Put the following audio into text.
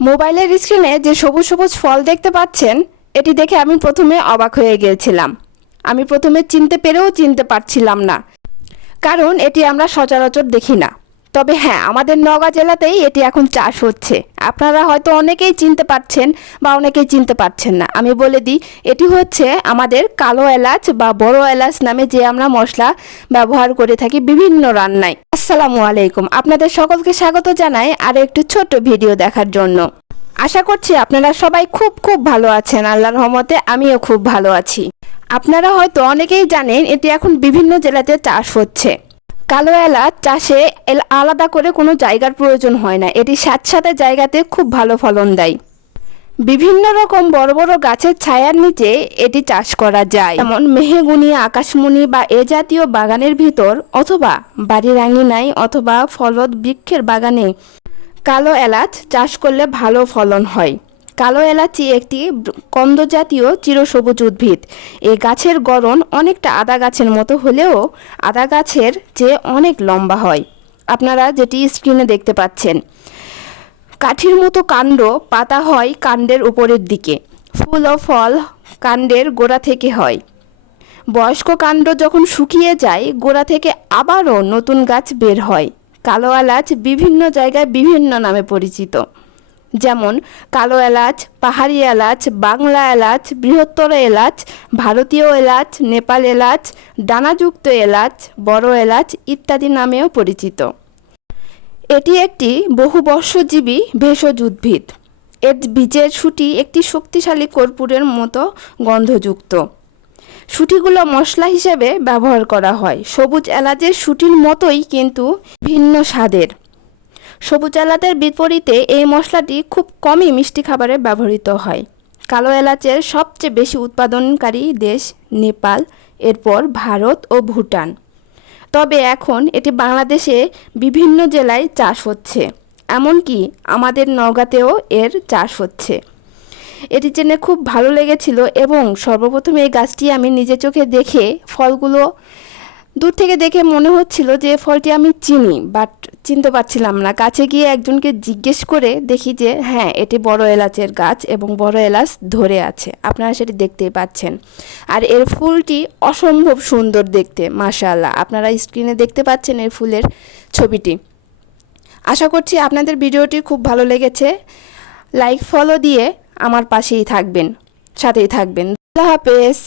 মোবাইলের স্ক্রিনে যে সবুজ সবুজ ফল দেখতে পাচ্ছেন, এটি দেখে আমি প্রথমে অবাক হয়ে গিয়েছিলাম। আমি প্রথমে চিনতে পেরেও চিনতে পারছিলাম না, কারণ এটি আমরা সচরাচর দেখি না। তবে হ্যাঁ, আমাদের নওগাঁ জেলাতেই এটি এখন চাষ হচ্ছে। আপনারা হয়তো অনেকেই চিনতে পারছেন বা অনেকেই চিনতে পারছেন না। আমি বলে দিই, এটি হচ্ছে আমাদের কালো এলাচ বা বড় এলাচ নামে যে আমরা মশলা ব্যবহার করে থাকি বিভিন্ন রান্নায়। আসসালামু আলাইকুম, আপনাদের সকলকে স্বাগত জানাই আর একটু ছোট্ট ভিডিও দেখার জন্য। আশা করছি আপনারা সবাই খুব খুব ভালো আছেন। আল্লাহর রহমতে আমিও খুব ভালো আছি। আপনারা হয়তো অনেকেই জানেন এটি এখন বিভিন্ন জেলাতে চাষ হচ্ছে। কালো এলাচ চাষে আলাদা করে কোনো জায়গার প্রয়োজন হয় না। এটি স্যাঁতস্যাঁতে জায়গাতে খুব ভালো ফলন দেয়। বিভিন্ন রকম বড় বড় গাছের ছায়ার নিচে এটি চাষ করা যায়, যেমন মেহগুনি, আকাশমণি বা এ জাতীয় বাগানের ভিতর, অথবা বাড়ির আঙিনায় অথবা ফলদ বৃক্ষের বাগানে কালো এলাচ চাষ করলে ভালো ফলন হয়। কালো এলাচি একটি কন্দ জাতীয় চিরসবুজ উদ্ভিদ। এই গাছের গড়ন অনেকটা আদা গাছের মতো হলেও আদা গাছের চেয়ে অনেক লম্বা হয়। আপনারা যেটি স্ক্রিনে দেখতে পাচ্ছেন, কাঠির মতো কাণ্ড, পাতা হয় কাণ্ডের উপরের দিকে, ফুল ও ফল কাণ্ডের গোড়া থেকে হয়। বয়স্ক কাণ্ড যখন শুকিয়ে যায়, গোড়া থেকে আবারও নতুন গাছ বের হয়। কালো এলাচ বিভিন্ন জায়গায় বিভিন্ন নামে পরিচিত, যেমন কালো এলাচ, পাহাড়ি এলাচ, বাংলা এলাচ, বৃহত্তর এলাচ, ভারতীয় এলাচ, নেপাল এলাচ, ডানাযুক্ত এলাচ, বড় এলাচ ইত্যাদি নামেও পরিচিত। এটি একটি বহুবর্ষজীবী ভেষজ উদ্ভিদ। এর বীজের শুঁটি একটি শক্তিশালী কর্পূরের মতো গন্ধযুক্ত। শুঁটিগুলো মশলা হিসেবে ব্যবহার করা হয়। সবুজ এলাচের শুঁটির মতোই কিন্তু ভিন্ন স্বাদের। সবুজ এলাচের বিপরীতে এই মশলাটি খুব কমই মিষ্টি খাবারে ব্যবহৃত হয়। কালো এলাচের সবচেয়ে বেশি উৎপাদনকারী দেশ নেপাল, এরপর ভারত ও ভুটান। তবে এখন এটি বাংলাদেশে বিভিন্ন জেলায় চাষ হচ্ছে, এমনকি আমাদের নওগাঁতেও এর চাষ হচ্ছে। এটি জেনে খুব ভালো লেগেছিল এবং সর্বপ্রথম এই গাছটি আমি নিজে চোখে দেখে, ফলগুলো দূর থেকে দেখে মনে হচ্ছিল যে ফলটি আমি চিনি, বাট চিনতে পারছিলাম না। কাছে গিয়ে একজনকে জিজ্ঞেস করে দেখি যে হ্যাঁ, এটি বড় এলাচের গাছ এবং বড় এলাচ ধরে আছে। আপনারা সেটি দেখতেই পাচ্ছেন। আর এর ফুলটি অসম্ভব সুন্দর দেখতে, মাশাআল্লাহ। আপনারা স্ক্রিনে দেখতে পাচ্ছেন এর ফুলের ছবিটি। আশা করছি আপনাদের ভিডিওটি খুব ভালো লেগেছে। লাইক, ফলো দিয়ে আমার পাশেই থাকবেন, সাথেই থাকবেন। আল্লাহ হাফেজ।